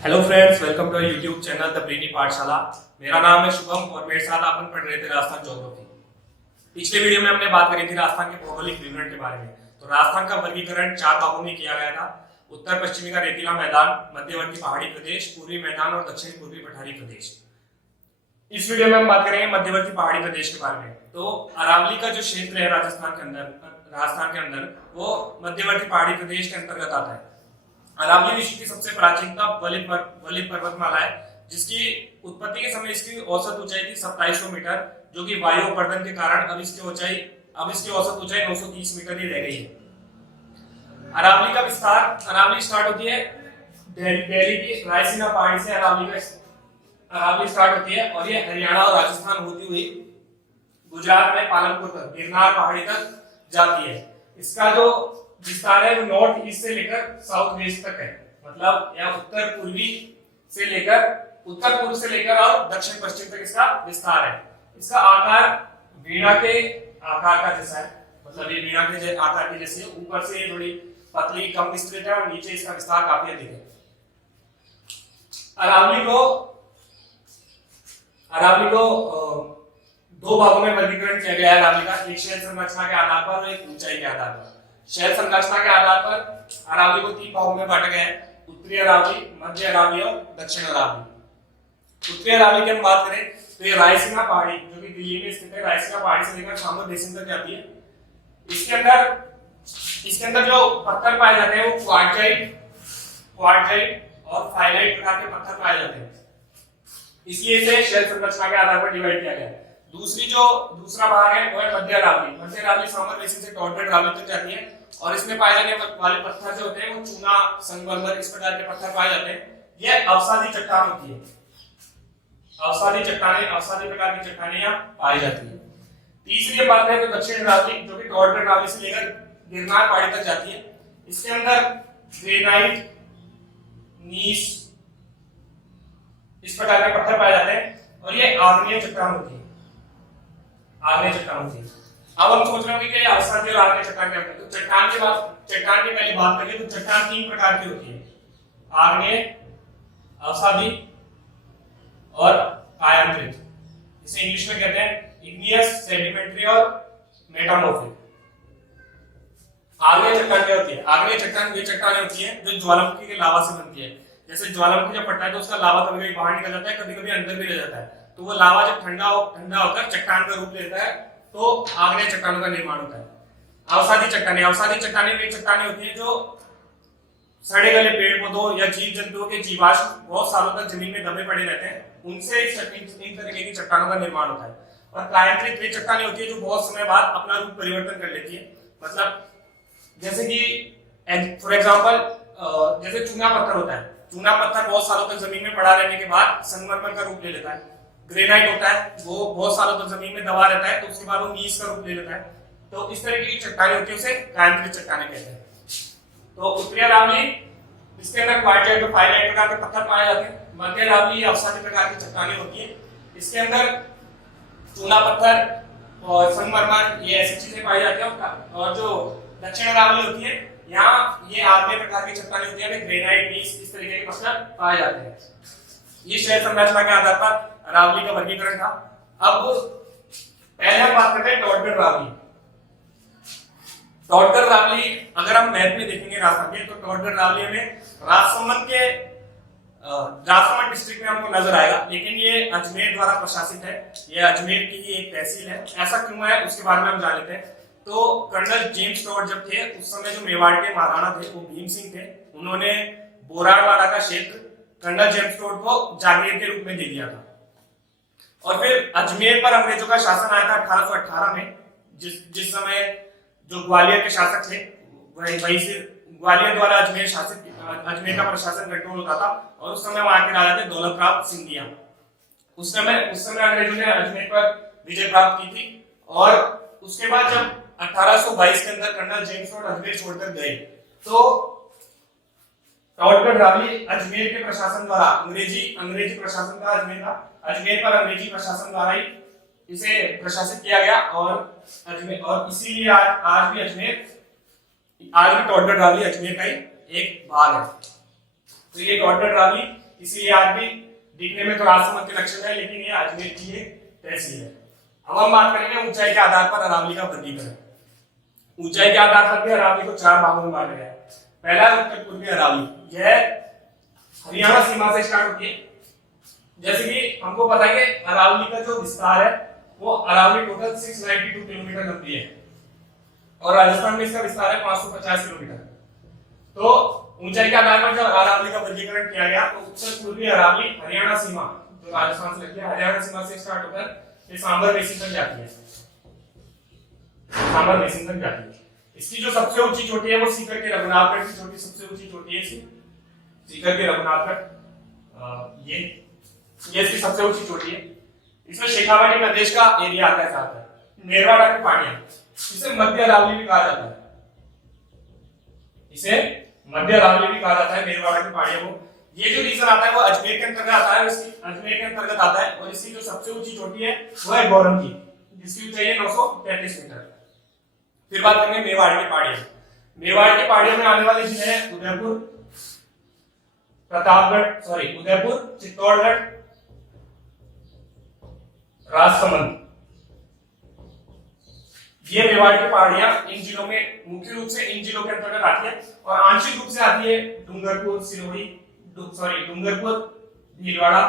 Hello friends, welcome to YouTube channel the brainy Pathshala. मेरा नाम है शुभम और मेरे साथ अपन पढ़ रहे थे राजस्थान ज्योग्राफी। पिछले वीडियो में हमने बात करी थी राजस्थान के भौगोलिक विवरण के बारे में। तो राजस्थान का वर्गीकरण 4 भागों में किया गया था। उत्तर पश्चिमी का रेतीला मैदान, मध्यवर्ती पहाड़ी प्रदेश, पूर्वी मैदान और दक्षिण पूर्वी पठारी प्रदेश। इस वीडियो में हम बात करेंगे मध्यवर्ती पहाड़ी प्रदेश के बारे में। तो अरावली का जो क्षेत्र है राजस्थान के अंदर वो मध्यवर्ती पहाड़ी प्रदेश के अंतर्गत आता है। अरावली विश्व की सबसे प्राचीनता वलित पर्वतमाला है, जिसकी उत्पत्ति के समय इसकी औसत ऊंचाई थी 2700 मीटर, जो कि वायु अपर्दन के कारण अब इसकी औसत ऊंचाई 930 मीटर ही रह गई है। अरावली का विस्तार, अरावली स्टार्ट होती है दिल्ली की रायसीना पहाड़ी से। अरावली स्टार्ट होती है और ये हरियाणा और राजस्थान होती हुई गुजरात में पालनपुर तक, गिरनार पहाड़ी तक जाती है। इसका जो विस्तार है वो नॉर्थ ईस्ट से लेकर साउथ वेस्ट तक है, मतलब यह उत्तर पूर्व से लेकर और दक्षिण पश्चिम तक इसका विस्तार है। इसका आकार वीणा के आकार का जैसा है, मतलब ये वीणा के आकार के जैसे। ऊपर से थोड़ी पतली कम विस्तृत है और नीचे इसका विस्तार काफी अधिक है। अरावली को 2 भागों में वर्गीकरण किया गया है। अरावली का एक शैल संरचना के आधार पर और एक ऊंचाई के आधार पर। शैल संरचना के आधार पर अरावली को 3 भागों में बांटा गया है: उत्तरी अरावली, मध्य अरावली और दक्षिण अरावली। उत्तरी अरावली की हम बात करें तो ये रायसीना पहाड़ी, जो कि दिल्ली में स्थित है, रायसीना पहाड़ी से लेकर शामोर बेसिन तक जाती है। इसके अंदर जो पत्थर पाए जाते हैं वो क्वार्टजाइट और फाइलाइट प्रकार के पत्थर पाए जाते हैं, इसलिए इसे शैल संरचना के आधार पर डिवाइड किया गया है। दूसरा भाग है वो है मध्य अरावली। मध्य अरावली शामोर बेसिन से टॉर्टेड अरावली तक जाती है और इसमें पाए जाने वाले पत्थर जो होते हैं वो चूना, संगमरमर, इस प्रकार के पत्थर पाए जाते हैं। यह अवसादी चट्टान होती है। अवसादी प्रकार की चट्टानें यहाँ पाई जाती है। तीसरी बात करें तो दक्षिण अरावली, जो कि टॉर्टेड अरावली से लेकर गिरनार पहाड़ी तक जाती है। इसके अंदर ग्रेनाइट, नीस, इस प्रकार के पत्थर पाए जाते हैं और ये आग्नेय चट्टान होती है। अब हम सोच रहे होंगे कि अवसादी और आग्नेय चट्टान क्या होती है। तो चट्टान की पहले बात करें तो चट्टान 3 प्रकार की होती है: आग्नेय, अवसादी और कायांतरित। इसे इंग्लिश में कहते हैं इग्नियस, सेडिमेंट्री और मेटामॉर्फिक। आग्नेय चट्टान क्या होती है? आग्नेय चट्टान वे चट्टानें होती है जो ज्वालामुखी के लावा से बनती है। जैसे ज्वालामुखी जब फटता है तो उसका लावा कभी कभी बाहर निकल जाता है, कभी कभी अंदर भी रह जाता है। तो वो लावा जब ठंडा होकर चट्टान का रूप लेता है तो आग्नेय चट्टानों का निर्माण होता है। अवसादी चट्टानें वे चट्टानें होती हैं जो सड़े गले पेड़ पौधों या जीव जंतुओं के जीवाश्म बहुत सालों तक जमीन में दबे पड़े रहते हैं, उनसे इन तरीके की चट्टानों का निर्माण होता है। और कायांतरित वे चट्टानें होती है जो बहुत समय बाद अपना रूप परिवर्तन कर लेती है। मतलब जैसे कि फॉर एग्जांपल जैसे चूना पत्थर होता है। चूना पत्थर बहुत सालों तक जमीन में पड़ा रहने के बाद संगमरमर का रूप ले लेता है। ग्रेनाइट होता है, वो बहुत सालों तक जमीन में दबा रहता है, तो उसके बाद वो नीस का रूप ले लेता है। तो इस तरह की चट्टानें होती है, उसे कायांतरित चट्टानें कहते हैं। तो उत्तरी अरावली, इसके अंदर क्वार्टजाइट और फाइलाइट प्रकार के पत्थर पाए जाते हैं। मध्य अरावली अवसादी प्रकार की चट्टानें होती है, इसके अंदर चूना पत्थर और संगमरमर ये ऐसी चीजें पाई जाती हैं। और जो दक्षिण अरावली होती है, यहाँ ये आग्नेय प्रकार की चट्टानें होती है, ग्रेनाइट, नीस, इस तरीके के पत्थर पाए जाते हैं। ये शैल संरचना के आधार पर अरावली का वर्गीकरण था। अब पहले हम बात करते हैं टॉर्टेड अरावली। टॉर्टेड अरावली अगर हम मैप में देखेंगे राजस्थान के, तो टॉर्टेड अरावली हमें राजसमंद डिस्ट्रिक्ट में हमको नजर आएगा, लेकिन ये अजमेर द्वारा प्रशासित है। ये अजमेर की ही एक तहसील है। ऐसा क्यों है उसके बारे में हम जान लेते हैं। तो कर्नल जेम्स टॉड जब थे, उस समय जो मेवाड़ के महाराणा थे वो भीम सिंह थे। उन्होंने बोराड़वाड़ा का क्षेत्र कर्नल जेम्स टॉड को जागीर के रूप में दे दिया था। और फिर अजमेर पर अंग्रेजों का शासन आया था 1818 में, जिस समय जो ग्वालियर के शासक थे वहीं से ग्वालियर द्वारा अजमेर का प्रशासन कंट्रोल होता था। और उस समय वहां के राजा थे दौलत राव सिंधिया। उस समय अंग्रेजों ने अजमेर पर विजय प्राप्त की थी। और उसके बाद जब 1822 के अंदर कर्नल जेम्स टॉड अजमेर छोड़कर गए, तो टॉर्टेड अरावली अजमेर के प्रशासन द्वारा, अंग्रेजी प्रशासन का अजमेर था, अजमेर पर अंग्रेजी प्रशासन द्वारा ही इसे प्रशासित किया गया। और इसीलिए आज भी टॉर्टेड अरावली अजमेर का ही एक भाग है। तो ये टॉर्टेड अरावली इसीलिए आज भी दिखने में तो राजसमंद के लक्षण है, लेकिन ये अजमेर की एक तहसील है। अब हम बात करेंगे ऊंचाई के आधार पर अरावली का वर्गीकरण। ऊंचाई के आधार पर भी अरावली को 4 भागों में बांटा गया है। पहला उत्तर पूर्वी अरावली, यह हरियाणा सीमा से स्टार्ट होती है। जैसे कि हमको पता है कि अरावली का जो विस्तार है वो अरावली टोटल 692 किलोमीटर लंबी है और राजस्थान में इसका विस्तार है 550 किलोमीटर। तो ऊंचाई के आधार पर जब अरावली का वर्गीकरण किया गया तो उत्तर पूर्वी अरावली हरियाणा सीमा जो राजस्थान से लगती है, हरियाणा सीमा से स्टार्ट होकर ये सांबर बेसिन तक जाती है, सांबर बेसिन तक जाती है। इसकी जो सबसे ऊंची चोटी है वो सीकर के रघुनाथगढ़ की चोटी सबसे ऊंची चोटी है। सीकर के रघुनाथगढ़ ये इसकी सबसे ऊंची चोटी है। इसमें शेखावाटी प्रदेश का एरिया आता है साथ में। मेरवाड़ा की पहाड़ियां, इसे मध्य अरावली भी कहा जाता है, इसे मध्य अरावली भी कहा जाता है मेरवाड़ा की पहाड़ियों को। ये जो रीजन आता है वो अजमेर के अंतर्गत आता है, इसकी अजमेर के अंतर्गत आता है। और इसकी जो सबसे ऊंची चोटी है वो है गोरम की, जिसकी ऊंचाई है 933 मीटर। फिर बात करेंगे मेवाड़ की पहाड़ियां। मेवाड़ की पहाड़ियों में आने वाले जिले हैं उदयपुर, उदयपुर, चित्तौड़गढ़, राजसमंद। ये मेवाड़ की पहाड़ियां इन जिलों में मुख्य रूप से इन जिलों के अंतर्गत आती है और आंशिक रूप से आती है डूंगरपुर, डूंगरपुर, भीलवाड़ा,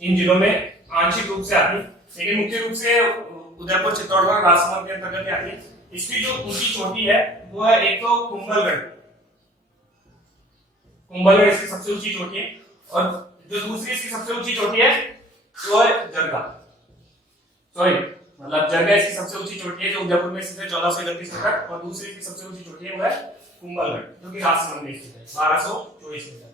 इन जिलों में आंशिक रूप से आती है, लेकिन मुख्य रूप से उदयपुर, चित्तौड़गढ़, राजसमंद के अंतर्गत आती है। इसकी जो ऊंची चोटी है वो है एक तो कुंभलगढ़ इसकी सबसे ऊंची चोटी है, और जो दूसरी इसकी सबसे ऊंची चोटी है वो है जरगा, जरगा इसकी सबसे ऊंची चोटी है जो उदयपुर में स्थित है 1431 मीटर, और दूसरी इसकी सबसे ऊंची चोटी है वो है कुंभलगढ़ जो कि राजसमंद में स्थित है 1224 मीटर।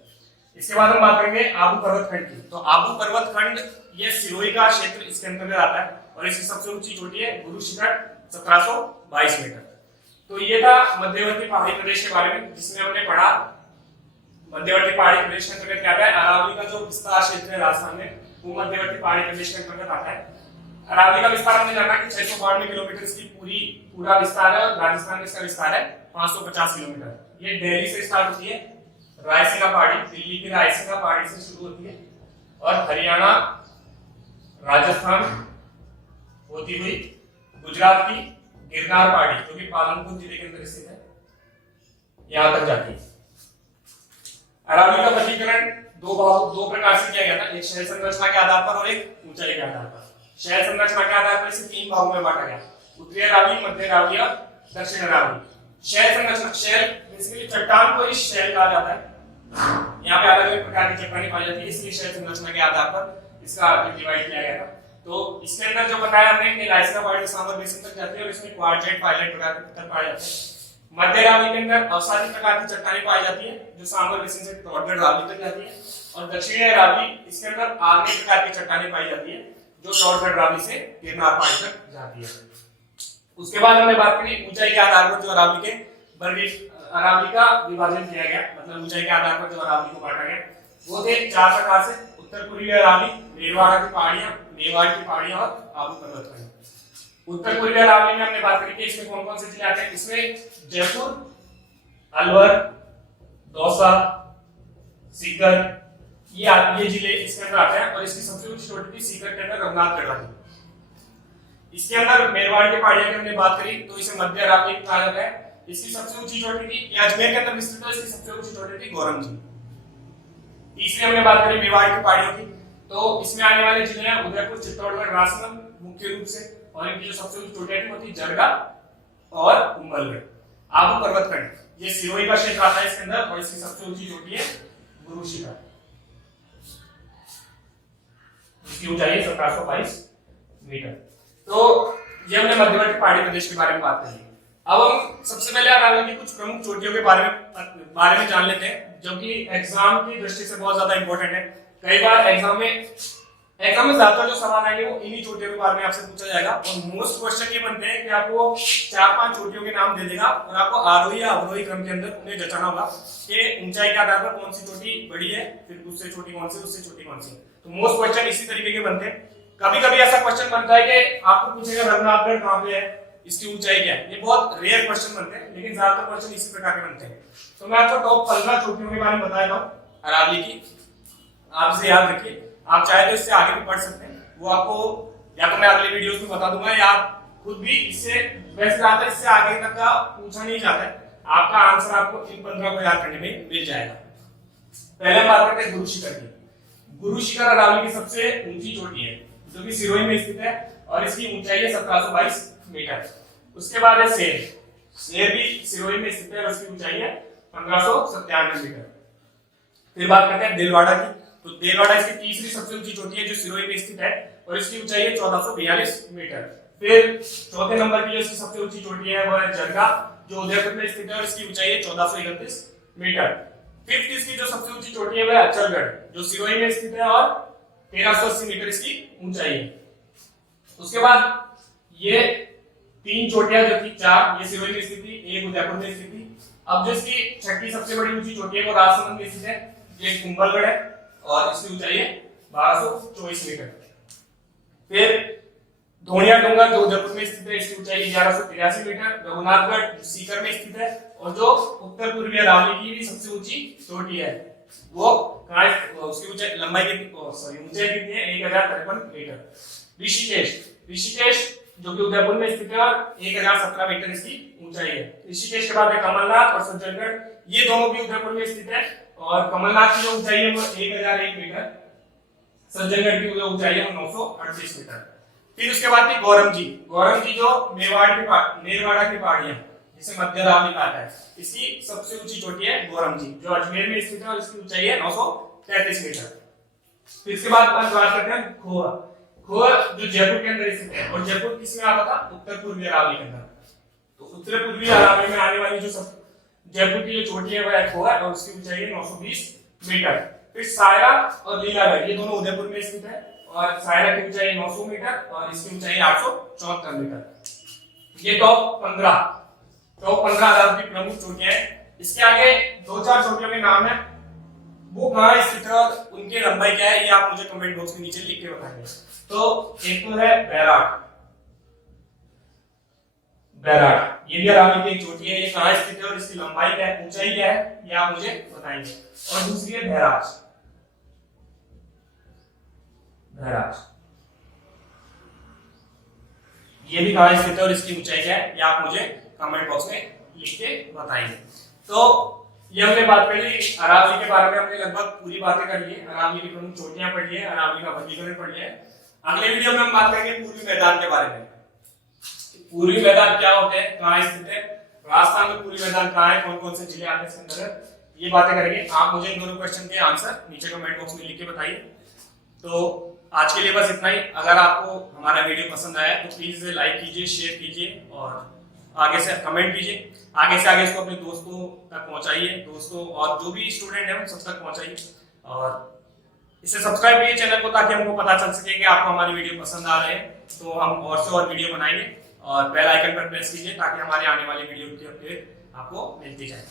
इसके बाद हम बात करेंगे आबू पर्वत खंड की। तो आबू पर्वत खंड ये सिरोही का क्षेत्र इसके अंतर्गत आता है और इसकी सबसे ऊंची चोटी है गुरु शिखर 1722 मीटर। तो ये था मध्यवर्ती पहाड़ी प्रदेश के बारे में, जिसमें हमने पढ़ा मध्यवर्ती पहाड़ी प्रदेश के अंतर्गत क्या आता है। अरावली का जो विस्तार क्षेत्र है राजस्थान में वो मध्यवर्ती पहाड़ी प्रदेश के अंतर्गत आता है। अरावली का विस्तार हमने जाना कि 692 किलोमीटर इसकी पूरा विस्तार है, और राजस्थान में इसका विस्तार है 550 किलोमीटर। ये दिल्ली से स्टार्ट होती है, रायसीना पहाड़ी, दिल्ली की रायसीना पहाड़ी से शुरू होती है और हरियाणा, राजस्थान होती हुई गुजरात की गिरनार पहाड़ी जो कि पालनपुर जिले के अंदर स्थित है, यहां तक जाती है। अरावली का वर्गीकरण दो प्रकार से किया गया था, एक शहर संरचना के आधार पर और एक ऊंचाई के आधार पर। शहर संरचना के आधार पर इसे 3 भागों में बांटा गया, उत्तरी अरावली, मध्य अरावली और दक्षिण अरावली। शहर संरचना, शहर बेसिकली चट्टान को ही शहर कहा जाता है। यहाँ पे अलग अलग प्रकार की चट्टानें पाई जाती है, इसलिए शहर संरचना के आधार पर इसका डिवाइड किया गया था। तो इसके अंदर जो बताया हमने कि रायसीना पहाड़ी सांबर बेसिन तक जाती है और इसमें क्वार्टजाइट, पाइलेट प्रकार के पत्थर पाए जाते हैं। मध्य अरावली के अंदर अवसादी प्रकार की चट्टानें पाई जाती है जो सांबर बेसिन से टोटगढ़ अरावली तक जाती है, और दक्षिणी अरावली इसके अंदर आग्नेय प्रकार की चट्टानें पाई जाती है जो टोटगढ़ अरावली से गिरनार पहाड़ी तक जाती है। उसके बाद हमने बात करी ऊंचाई के आधार पर जो अरावली का विभाजन किया गया, मतलब ऊंचाई के आधार पर जो अरावली को बांटा गया वो थे 4 प्रकार से, उत्तर पूर्वी अरावली, मेवाड़ की पहाड़ियां और आबू पर्वत खंड। उत्तर पूर्वी अरावली में हमने बात करी कि इसमें कौन कौन से जिले आते हैं। इसमें जयपुर, अलवर, दौसा, सीकर, ये जिले इसके अंदर आते हैं, और इसकी सबसे ऊंची चोटी थी सीकर के अंदर रघुनाथगढ़ वाली। इसके अंदर मेरवाड़ की पहाड़ियों की हमने बात करी तो इसे मध्य अरावली कहा जाता है। इसकी सबसे ऊंची चोटी थी, ये अजमेर के अंदर विस्तृत है, इसकी सबसे ऊंची चोटी थी गोरम जी। तीसरी हमने बात करी मेवाड़ की पहाड़ियों की, तो इसमें आने वाले जिले हैं उदयपुर, चित्तौड़गढ़, राजसमंद मुख्य रूप से, और इनकी जो सबसे ऊंची चोटियां थी वो थी जरगा और कुंभलगढ़। आबू पर्वत खंड ये सिरोही का क्षेत्र आता है इसके अंदर, और इसकी सबसे ऊंची चोटी है गुरु शिखर, इसकी ऊंचाई है 1722 मीटर। तो ये हमने मध्यवर्ती पहाड़ी प्रदेश के बारे में बात करी। अब हम सबसे पहले अरावली की कुछ प्रमुख चोटियों के बारे में जान लेते हैं, जो कि एग्जाम की दृष्टि से बहुत ज्यादा इंपॉर्टेंट है। कई बार एग्जाम में ज्यादातर जो सवाल आएंगे वो इन्हीं चोटियों के बारे में आपसे पूछा जाएगा, और मोस्ट क्वेश्चन ये बनते हैं कि आपको 4-5 चोटियों के नाम दे देगा और आपको आरोही या अवरोही क्रम के अंदर उन्हें जचाना होगा कि ऊंचाई के आधार पर कौन सी चोटी बड़ी है, फिर उससे छोटी कौन सी, उससे छोटी कौन सी। तो मोस्ट क्वेश्चन इसी तरीके के बनते हैं। कभी कभी ऐसा क्वेश्चन बनता है कि आपको पूछेगा रघुनाथगढ़ कहां पे है, इसकी ऊंचाई क्या है। ये बहुत रेयर क्वेश्चन बनते हैं, लेकिन ज्यादातर क्वेश्चन इसी प्रकार के बनते हैं। तो मैं आपको टॉप 15 चोटियों के बारे में बताया हूं। अरावली की। आप इसे याद रखिए, आप चाहे तो इससे आगे भी पढ़ सकते हैं, वो आपको या तो मैं अगले वीडियोस में बता दूंगा या आप खुद भी इससे, वैसे ज्यादा इससे आगे तक का पूछा नहीं जाता है, आपका आंसर आपको इन 15 को याद करने में मिल जाएगा। पहले हम बात करते हैं गुरु शिखर की। गुरु शिखर अरावली की सबसे ऊंची चोटी है जो कि सिरोही में स्थित है और इसकी ऊंचाई है 1722 मीटर। उसके बाद है शेर, शेर भी सिरोही में स्थित है और उसकी ऊंचाई है 1597 मीटर। फिर बात करते हैं दिलवाड़ा की। तो दिलवाड़ा इसकी तीसरी सबसे ऊंची चोटी है जो सिरोही में स्थित है और इसकी ऊंचाई है 1442 मीटर। फिर चौथे नंबर की जो इसकी सबसे ऊंची चोटी है वो है जरगा जो उदयपुर में स्थित है और इसकी ऊंचाई है 1431 मीटर। फिफ्थ इसकी जो सबसे ऊंची चोटी है वो है अचलगढ़ जो सिरोही में स्थित है और 1380 मीटर इसकी ऊंचाई है। उसके बाद ये तीन चोटियां जो थी, चार ये सिरोही में स्थित थी, एक उदयपुर में स्थित थी। अब जो इसकी छठी सबसे बड़ी ऊंची चोटी है वो राजसमंद में स्थित है, ये कुंभलगढ़ है और इसकी ऊंचाई है 1224 मीटर। फिर धोनिया डूंगर जो उदयपुर में स्थित है, इसकी ऊंचाई 1183 मीटर। रघुनाथगढ़ सीकर में स्थित है और जो उत्तर पूर्वी अरावली की भी सबसे ऊंची चोटी है वो कहां है, उसकी ऊंचाई लंबाई कितनी, सॉरी ऊंचाई कितनी है, 1053 मीटर। ऋषिकेश, ऋषिकेश जो कि उदयपुर में स्थित है और 1017 मीटर इसकी ऊंचाई है। ऋषिकेश के बाद है कमलनाथ और सज्जनगढ़, ये दोनों भी उदयपुर में स्थित है और कमलनाथ की जो ऊंचाई है वो 1001 मीटर, सज्जनगढ़ की जो ऊंचाई है वो 938 मीटर। फिर उसके बाद थी गौरम जी, गौरम जी जो मेरवाड़ा की पहाड़ियां जिसे मध्य अरावली कहा है, इसकी सबसे ऊंची चोटी है गौरम जी जो अजमेर में स्थित है और इसकी ऊंचाई है 933 मीटर। फिर इसके बाद बात करते हैं खोआ, खोआ जो जयपुर के अंदर स्थित है और जयपुर किसमें आता था, उत्तर पूर्वी अरावली के अंदर। तो उत्तर पूर्वी अरावली में आने वाली जो सब जयपुर की जो चोटी है वो है खोआ और उसकी ऊंचाई है 920 मीटर। फिर सायरा और लीलागढ़ ये दोनों उदयपुर में स्थित है और सायरा की ऊंचाई 900 मीटर और इसकी ऊंचाई 874 मीटर। ये टॉप 15 अरावली की प्रमुख चोटियां हैं। इसके आगे दो चार चोटियों के नाम है, वो कहां स्थित है और उनकी लंबाई क्या है ये आप मुझे कमेंट बॉक्स में नीचे लिख के बताएंगे। तो एक तो है बैराट, बैराट ये भी अरावली की एक चोटी है, ये कहां स्थित है और इसकी लंबाई क्या है, ऊंचाई क्या है ये आप मुझे बताएंगे। और दूसरी है बैराज, बैराज ये भी कहां स्थित है और इसकी ऊंचाई क्या है ये आप मुझे कमेंट बॉक्स में लिख के बताएंगे। तो ये हमने बात करी अरावली के बारे में, हमने लगभग पूरी बातें कर ली है, अरावली की प्रमुख चोटियां पढ़ ली है, अरावली का वर्गीकरण पढ़ लिया है। अगले वीडियो में हम बात करेंगे पूर्वी मैदान के बारे में। पूर्वी मैदान क्या होते हैं, कहां स्थित है, राजस्थान में पूर्वी मैदान कहां है, कौन कौन से जिले आते हैं इसके अंदर, ये बातें करेंगे। आप मुझे इन दोनों क्वेश्चन के आंसर नीचे कमेंट बॉक्स में लिख के बताइए। तो आज के लिए बस इतना ही। अगर आपको हमारा वीडियो पसंद आया तो प्लीज लाइक कीजिए, शेयर कीजिए और आगे से कमेंट कीजिए, आगे से आगे इसको अपने दोस्तों तक पहुंचाइए, दोस्तों और जो भी स्टूडेंट है उन सब तक पहुंचाइए और इसे सब्सक्राइब कीजिए चैनल को ताकि हमको पता चल सके कि आपको हमारी वीडियो पसंद आ रहे हैं। तो हम और से और वीडियो बनाएंगे और बेल आइकन पर प्रेस कीजिए ताकि हमारे आने वाली वीडियो की अपडेट आपको मिलती जाए।